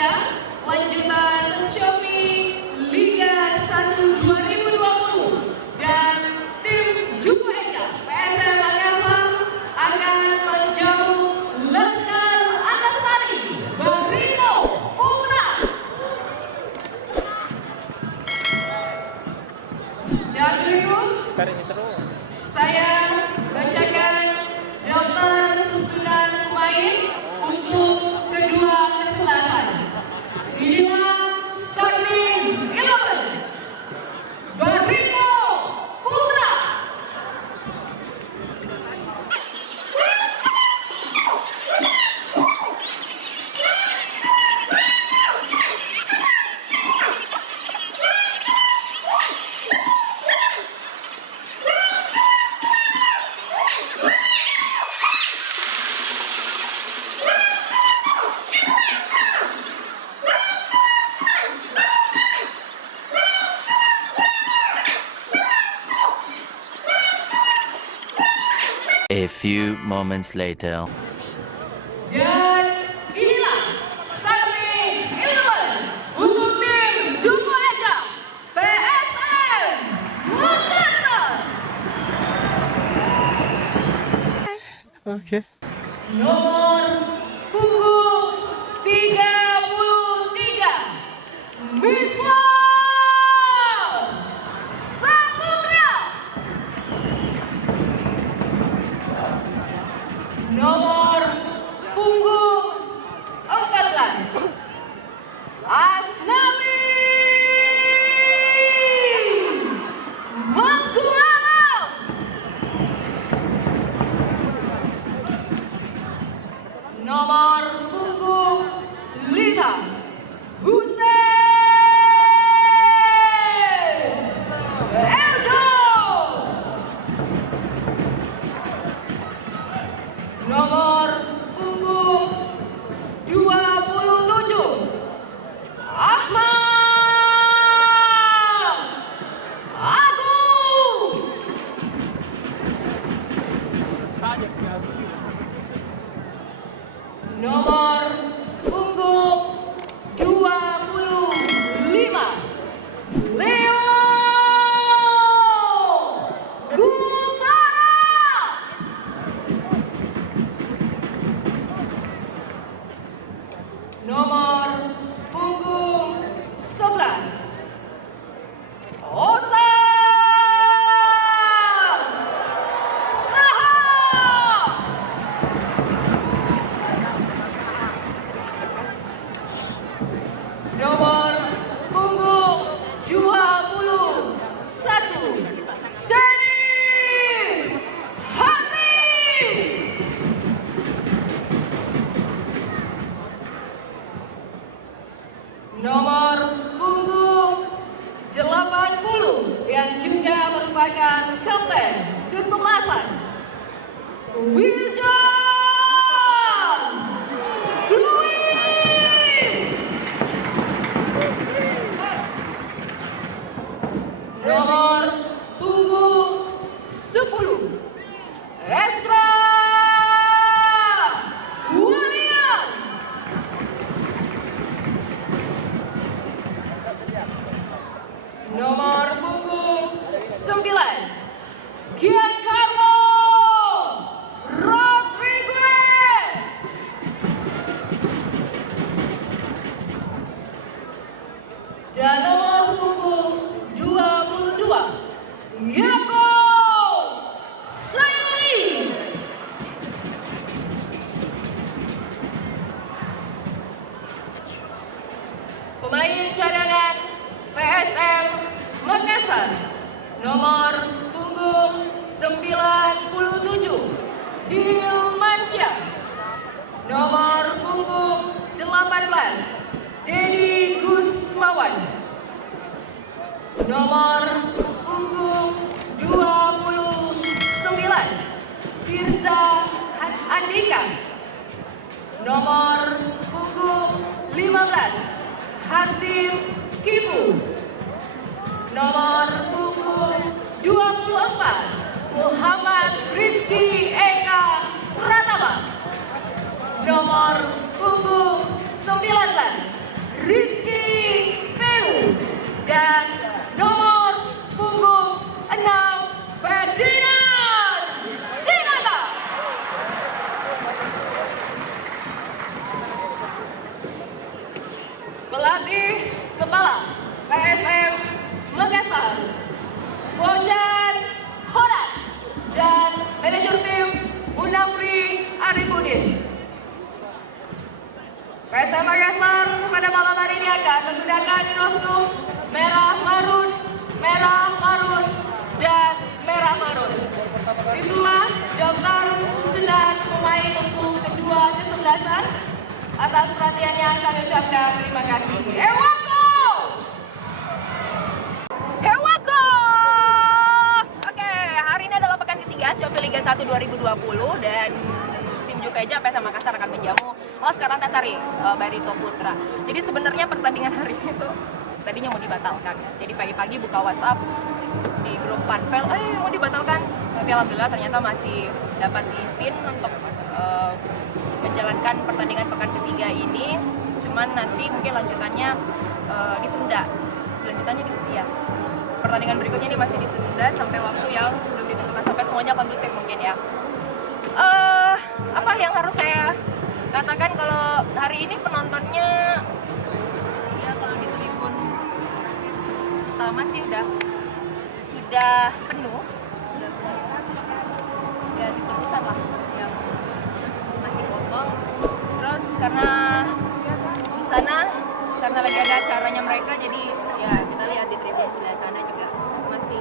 selanjutnya lanjutan Shopee Liga 1 2020 dan tim Jumbo Eja PSM Makassar akan menjamu Laskar Antasari Barito Putra. Dan berikut saya bacakan daftar susunan pemain untuk kedua kesebelasan. Inilah starting 11 Barito Putra. A few moments later. Dan inilah starting 11 untuk tim Jumbo Eja PSM Makassar. Okay. Nomor punggung 33 Miswa Saputra. Nomor punggung 14 Asnawi Mangkualam. Nomor punggung 5 Hussein Eldo. Nomor punggung 27 Ahmad Agung. Nomor punggung 25 Leo Gutara. Nomor punggung 11 Osas Saha. Nomor punggung 21 Seri Hasim. Nomor punggung 80 yang juga merupakan kapten kesebelasan Wiljan Louis. Nomor punggung 10 Esra William. Nomor punggung 9 Giancarlo Rodriguez. Dan nomor punggung 22 Yakob Sayuri. Pemain cadangan PSM Makassar nomor punggung 97 Hilmansyah. Nomor punggung 18 Dedi Gusmawan. Nomor punggung 29 Firza Andika. Nomor punggung 15 Hasim Kipu. Nomor punggung 24 Muhammad Rizky Eka Pratama. Nomor punggung 19 Rizky Pelu, dan nomor punggung 6 Ferdinand Sinata. Pelatih kepala PSM Makassar, Bojan Horat, dan manajer tim Munafri Arifudin. PSM Makassar pada malam hari ini akan menggunakan kostum merah marun, dan merah marun. Itulah daftar susunan pemain untuk kedua kesebelasan. Atas perhatiannya kami ucapkan terima kasih. Ewako! Ewako! Oke, hari ini adalah pekan ketiga Shopee Liga 1 2020 dan tim Jukeja PSM Makassar akan menjamu Laskar Antasari Barito Putra. Jadi sebenarnya pertandingan hari ini tuh tadinya mau dibatalkan. Jadi pagi-pagi buka WhatsApp di grup Panpel, mau dibatalkan. Tapi alhamdulillah ternyata masih dapat izin untuk menjalankan pertandingan pekan ketiga ini. Cuman nanti mungkin lanjutannya ditunda. Ya. Pertandingan berikutnya ini masih ditunda sampai waktu yang belum ditentukan, sampai semuanya kondusif mungkin ya. Apa yang harus saya katakan kalau hari ini penontonnya ya kalau di tribun utama sih sudah penuh ya, di terusan lah yang masih kosong. Terus karena di sana karena lagi ada acaranya mereka, jadi ya kita lihat di tribun sebelah sana juga masih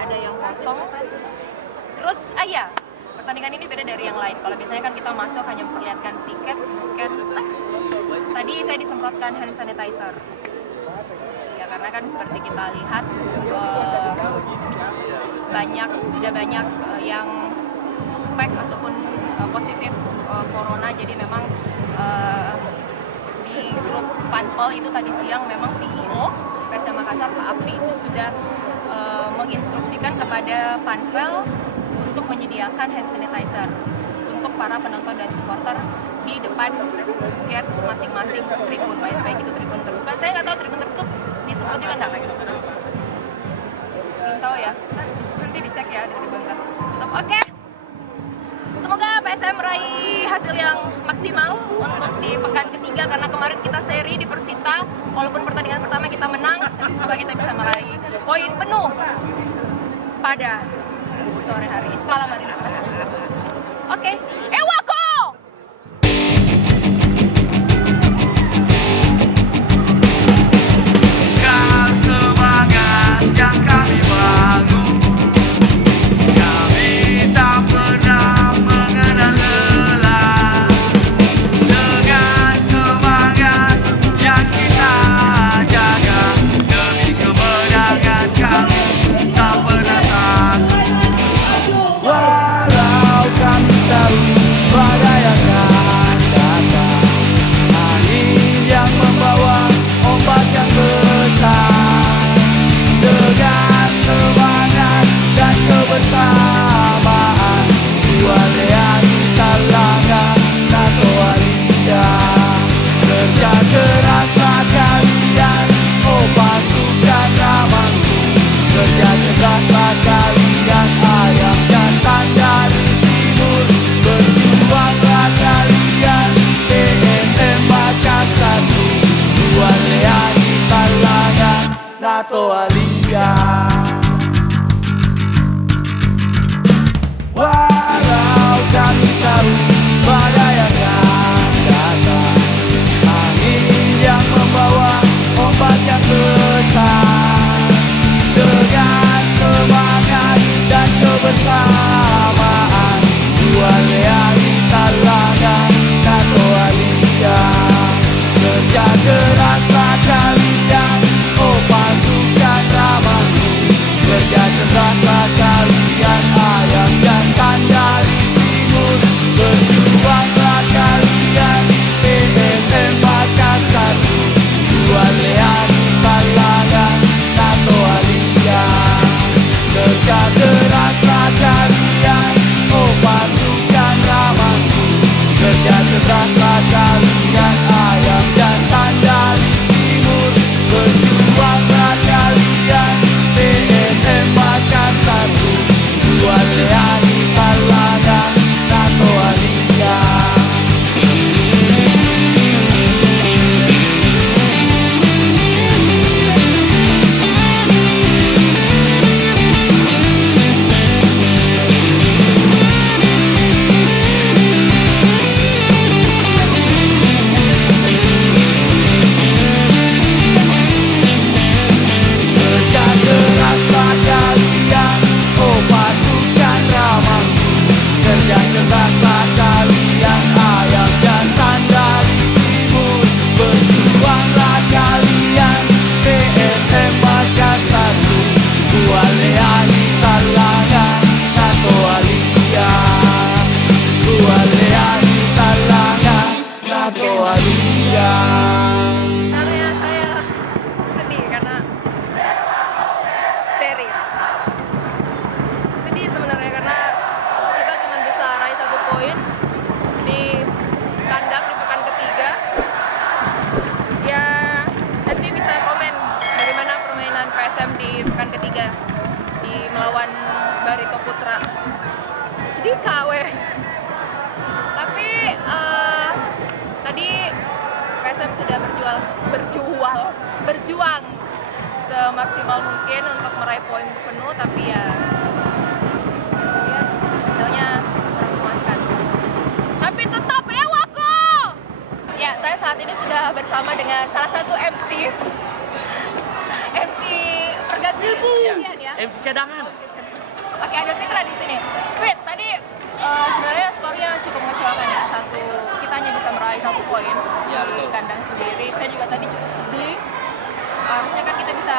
ada yang kosong. Terus ya, pertandingan ini beda dari yang lain. Kalau biasanya kan kita masuk hanya memperlihatkan tiket, scan. Tadi saya disemprotkan hand sanitizer. Ya karena kan seperti kita lihat sudah banyak yang suspek ataupun positif corona. Jadi memang di grup Panpel itu tadi siang memang CEO PSM Makassar Pak Apri itu sudah menginstruksikan kepada Panpel untuk menyediakan hand sanitizer untuk para penonton dan supporter di depan gate masing-masing tribun, baik itu tribun terbuka. Saya nggak tahu tribun tertutup disemprot juga nggak? Belum tahu ya, nanti dicek ya di tribun tertutup. Oke. Semoga PSM meraih hasil yang maksimal untuk di pekan ketiga, karena kemarin kita seri di Persita, walaupun pertandingan pertama kita menang, tapi semoga kita bisa meraih poin penuh pada sore hari, malam hari pastinya. Oke, Ewako! Semangat yang kami bangun, kami tak pernah mengenal lelah. Dengan semangat yang kita jaga, demi kemenangan kami tak pernah takut. Walau kami tahu badai akan datang, angin yang membawa ombak yang besar. Dengan semangat dan kebersamaan, Jualea kita langgar Nato Alia. Kerja keraslah kalian, oh pasukan ramahku. Kerja ceraslah kalian, ayam jantan dari timur. Berjuanglah kalian, PSM Makassar. Jualea kita langgar Nato Alia. Walau kami tahu badai akan datang, angin yang membawa ombak yang besar. Dengan semangat dan kebersamaan, Jualea kita langgar Nato Alia. Kerja keraslah kalian, oh pasukan ramahku. Kerja ceraslah kalian, ayam jantan dari timur. Berjuanglah kalian, PSM Makassar. Jualea kita langgar Nato Alia. Kerja keraslah kalian, oh pasukan ramahku. Kerja ceraslah kalian, ayam jantan sudah berjuang semaksimal mungkin untuk meraih poin penuh, tapi ya hasilnya kurang memuaskan. Tapi tetap Ewako! Ya, saya saat ini sudah bersama dengan salah satu MC pergantian ya. MC cadangan. Oke, ada Fitra di sini. Fit, tadi sebenarnya skornya cukup mengecewakan ya. Kita hanya bisa meraih 1 poin di kandang sendiri. Saya juga tadi cukup sedih. Harusnya kan kita bisa.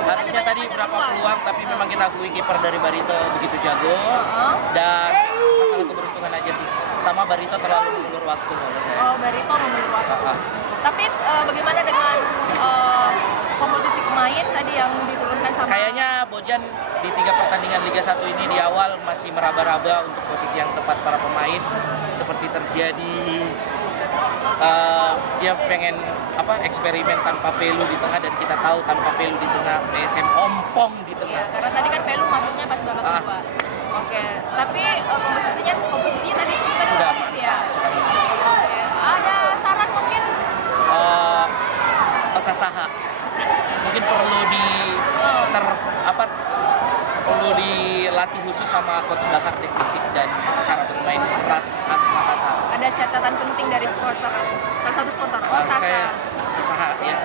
Harusnya tadi berapa peluang, tapi memang kita akui kiper dari Barito begitu jago. Dan masalah keberuntungan aja sih. Sama Barito terlalu mengulur waktu menurut saya. Oh, Barito mengulur waktu. Tapi bagaimana dengan komposisi pemain tadi yang diturunkan sama? Kayaknya Bojan di 3 pertandingan Liga 1 ini di awal masih meraba-raba untuk posisi yang tepat para pemain. Seperti terjadi dia pengen eksperimen tanpa Pelu di tengah, dan kita tahu tanpa Pelu di tengah PSM ompong di tengah. Ya, karena tadi kan Pelu masuknya pas babak kedua. Oke, tapi komposisinya tadi kita Sudah ya. Oke. Ada saran mungkin? Saha mungkin perlu dilatih khusus sama coach Bahar deh, fisik dan cara bermain keras khas Makassar. Ada catatan penting dari supporter, salah satu supporter. Saha ya.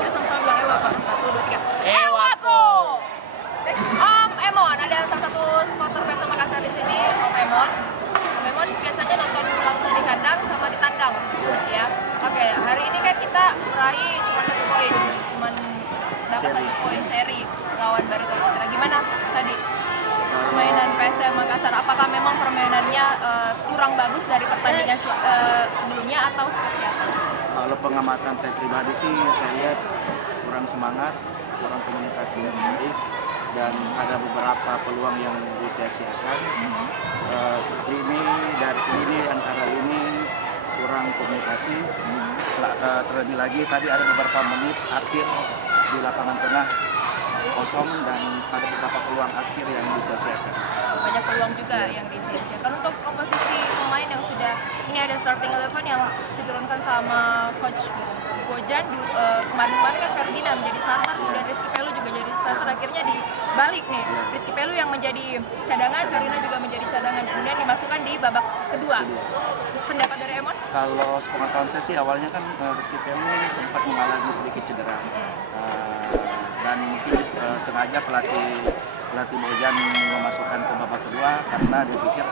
Kita sama-sama bilang Ewako. 1, 2, 3. Ewako. Om Emon, ada salah satu supporter PSM Makassar di sini, Om Emon. Om Emon biasanya nonton langsung di kandang sama di tandang, ya. Oke, hari ini kan kita meraih cuma 1 poin, dapat 1 poin seri lawan Barito Putra. Gimana tadi permainan PSM Makassar? Apakah memang permainannya kurang bagus dari pertandingan sebelumnya atau seperti apa? Kalau pengamatan saya pribadi sih, saya lihat kurang semangat, kurang komunikasi yang baik, dan ada beberapa peluang yang disia-siakan. Lini antara lini kurang komunikasi. Terlebih lagi tadi ada beberapa menit akhir di lapangan tengah kosong, dan ada beberapa peluang akhir yang disia-siakan. Banyak peluang juga yang disia-siakan. Untuk komposisi pemain yang sudah, ini ada starting 11 yang diturunkan sama coach Bojan. Kemarin kan Ferdinand menjadi starter, kemudian Rizky Pelu juga jadi starter. Akhirnya dibalik nih, Rizky Pelu yang menjadi cadangan, Ferdinand juga menjadi cadangan, kemudian dimasukkan di babak kedua. Pendapat dari Emon? Kalau sepengetahuan saya sih, awalnya kan Rizky Pelu sempat mengalami sedikit cedera, dan mungkin sengaja pelatih Bojan memasukkan ke babak kedua karena dia pikir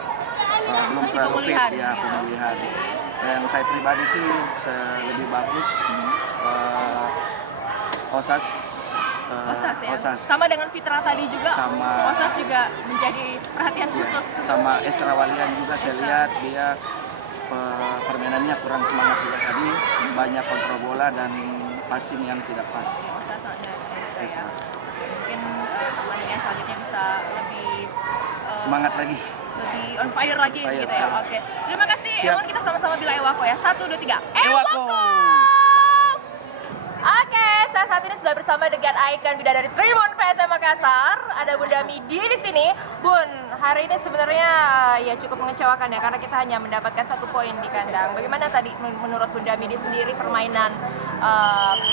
belum terlalu fit, pemulihan. Yang saya pribadi sih lebih bagus Osas sama dengan Fitra tadi juga, Osas juga menjadi perhatian khusus. Sama Esra Walian juga saya lihat dia permainannya kurang semangat juga tadi, banyak kontrol bola dan passing yang tidak pas. Osas dan Esra. Mungkin pertandingan selanjutnya bisa lebih semangat lagi, lebih on fire lagi gitu ya. Oke. Terima kasih Emon, kita sama-sama bilang Ewako ya. 1, 2, 3. Ewako! Oke, saya saat ini sudah bersama dengan ikon bidadari Tribun PSM Makassar. Ada Bunda Midi di sini. Bun, hari ini sebenarnya ya cukup mengecewakan ya, karena kita hanya mendapatkan 1 poin di kandang. Bagaimana tadi menurut Bunda Midi sendiri permainan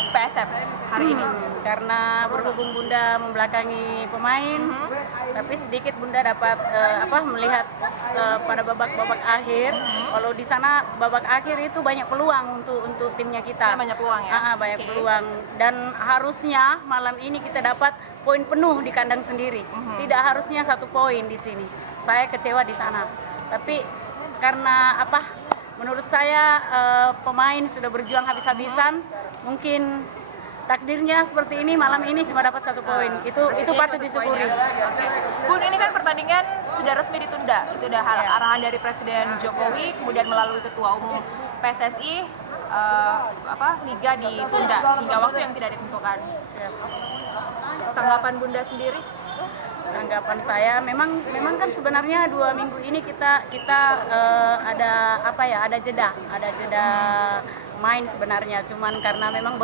PSM hari ini? Karena berhubung Bunda membelakangi pemain, tapi sedikit Bunda dapat melihat pada babak akhir. Kalau di sana babak akhir itu banyak peluang untuk timnya kita. Banyak peluang ya. Banyak peluang, dan harusnya malam ini kita dapat poin penuh di kandang sendiri. Tidak harusnya 1 poin di sini. Saya kecewa di sana. Tapi karena menurut saya pemain sudah berjuang habis-habisan, mungkin takdirnya seperti ini, malam ini cuma dapat 1 poin. Itu patut disyukuri. Bun, ini kan pertandingan sudah resmi ditunda. Itu udah arahan dari Presiden Jokowi, kemudian melalui Ketua Umum PSSI, liga ditunda hingga waktu yang tidak ditentukan. Tanggapan Bunda sendiri? Tanggapan saya memang kan sebenarnya 2 minggu ini kita ada jeda main sebenarnya, cuman karena memang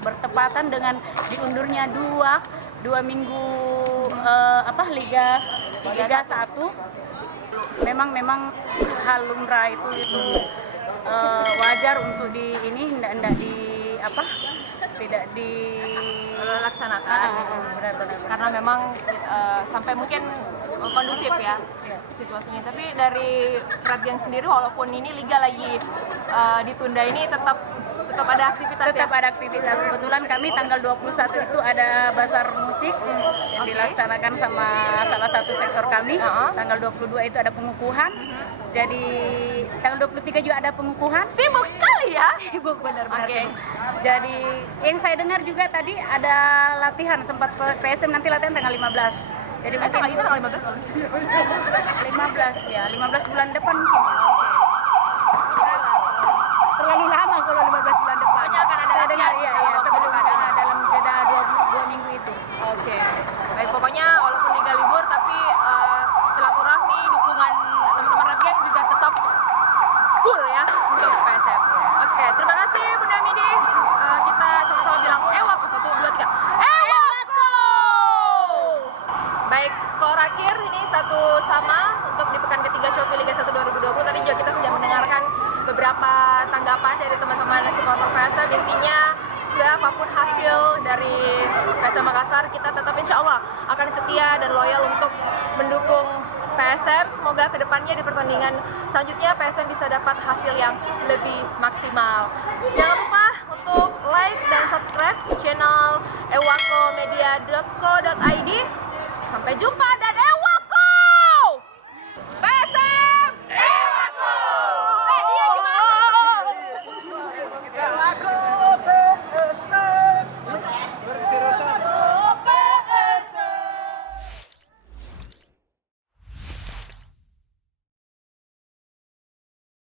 bertepatan dengan diundurnya dua minggu Liga 1. memang hal lumrah itu wajar untuk di ini tidak di apa tidak laksanakan benar-benar karena memang sampai mungkin kondusif ya situasinya. Tapi dari Radian sendiri walaupun ini liga lagi ditunda ini tetap ada aktivitas tetap ya? ada aktivitas. Kebetulan kami tanggal 21 itu ada basar musik yang dilaksanakan sama salah satu sektor kami. Tanggal 22 itu ada pengukuhan. Jadi tanggal 23 juga ada pengukuhan. Sibuk sekali ya? Sibuk benar-benar. Oke. Sibuk. Jadi yang saya dengar juga tadi ada latihan, sempat PSM nanti latihan tanggal 15. Jadi mungkin Tanggal 15 15 ya, 15 bulan depan mungkin ya. Terlalu lama kalau 15 bulan depan. Pokoknya akan ada Saya dengar latihan iya dalam sebelum waktu dekat. dalam jeda 2 minggu itu. Oke. Baik, pokoknya walaupun liga libur tapi silaturahmi, dukungan teman-teman Radian juga tetap full ya untuk PSM. Oke, terima kasih Bunda Midi. Kita sama-sama bilang Ewako 1 2 3. Ewako! Baik, skor akhir ini 1-1 untuk di pekan ketiga Shopee Liga 1 2020. Tadi juga kita sudah mendengarkan beberapa tanggapan dari teman-teman supporter PSM. Intinya apapun hasil dari PSM Makassar, kita tetap insya Allah akan setia dan loyal untuk mendukung PSM. Semoga kedepannya di pertandingan selanjutnya PSM bisa dapat hasil yang lebih maksimal. Jangan lupa untuk like dan subscribe channel Ewako Media